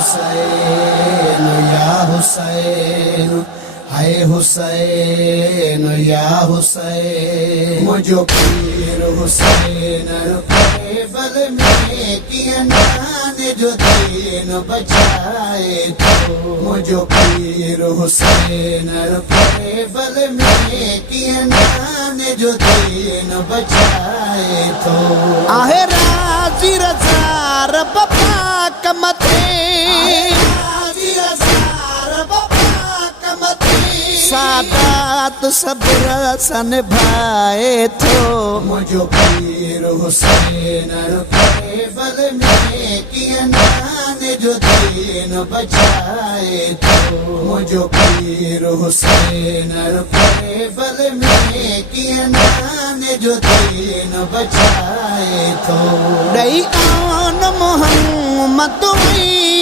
हुसैन या हुसैन, हाय हुसैन या हुसैन। मुझो पीर हुसैन बल में किया नाने जो दीन बचाए तो। मुझो पीर हुसैन बल में किया नाने जो दीन बचाए तो। आहे राजी रज़ा रब पाक मथे, सादात सब्र सन भाए थो। मुझो पीर हुसैन बल में किया नाने जो दीन बचाए तो। मुझो पीर हुसैन बल में किया नाने जो दीन बचाए तो। दई आन मोहम्मद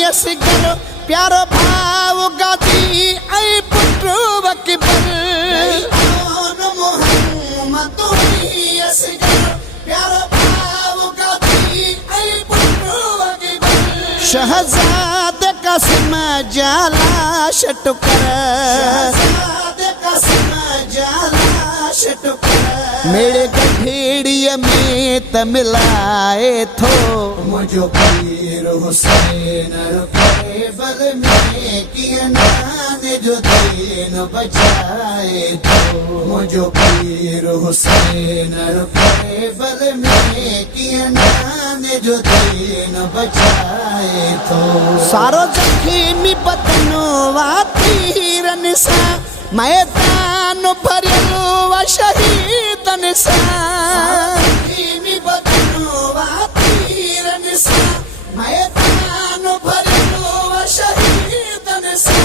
असगर प्यारो भाव गादी ऐ पुत्र वकबर। मोहम्मद असगर प्यारो भाव गादी ऐ पुत्र वकबर। शहजाद कासिम जाला शटुकर, मेरे गठेड़िया में त मिलाए थो। मुझो पीर हुसैन बल में किया नाने जो दीन बचाए तो। मुझो पीर हुसैन बल में किया नाने जो दीन बचाए तो। सारो जखीमी बदनो वातीरन सा, मैदान भरियलो व शहीदन सा। जखीमी बदनो वातीरन सा, मैदान भरियलो व शहीदन सा।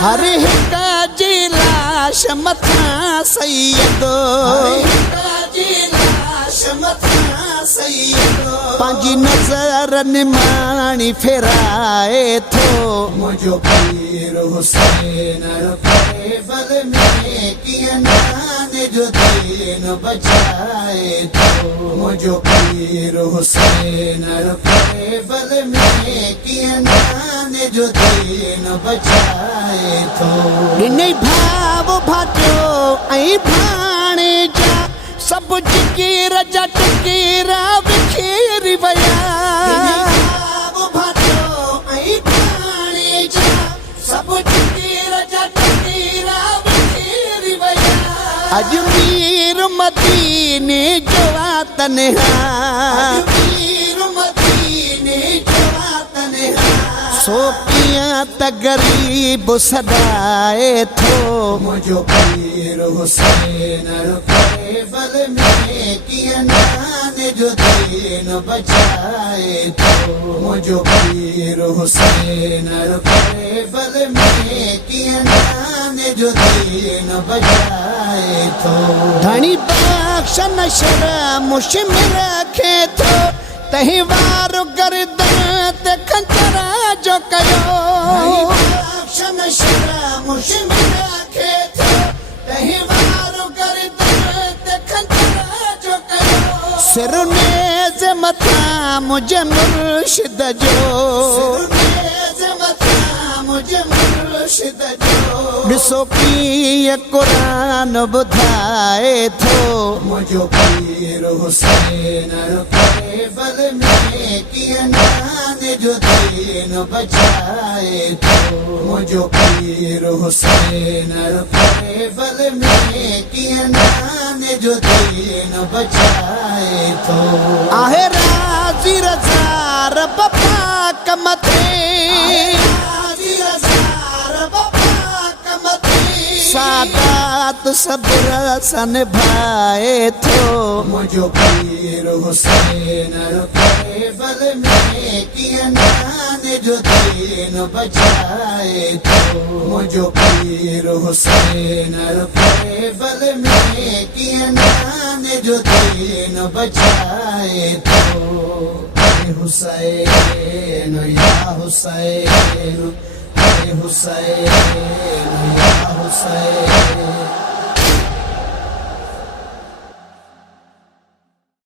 हर हिक जी लाश मथा सैयदो, पंहिंजी नज़र निमाणी फेराए थो। मुझो पीर हुसैन बल में किया नाने जो दीन बचाए तो। मुझो पीर हुसैन बल में किया नाने जो दीन बचाए तो। इन्हीं भाव भाटियो ऐं भाणे जा सब जिकीर जा टुकीरा विखेरी वया। भाव भाटियो ऐं भाणे जा सब जिकीर जा टुकीरा विखेरी वया। अजमीर मदीने जो तन्हा, अजमीर मदीने जो तन्हा। सो किया त गरीब सदाए थो। मुझो पीर हुसैन बल में किया नाने जो दीन बचाए तो। मुझो पीर हुसैन बल में किया नाने जो दीन बचाए तो। धनी बख्श नशर मुशमिर रखे थो, तही वार गर्दन ते खंजरा जो कयो। बख्श नशर मुशमिर रखे थो, तही वार गर्दन ते खंजरा जो कयो। सिर नेज़ मथा मुझे मुर्शिद जो, ॾिसो कीअं क़ुरान ॿुधाए थो। मुझो पीर हुसैन बल में किया नाने जो दीन बचाए तो। मुझो पीर हुसैन बल में किया नाने जो दीन बचाए तो। आहे राजी रज़ा रब पाक मथे, सादात सब्र सन भाए थो। मुझो पीर हुसैन बल में किया नाने जो दीन बचाए तो। मुझो पीर हुसैन बल में किया नाने जो दीन बचाए तो। हुसैन या हुसैन, हुसैन या हुसैन।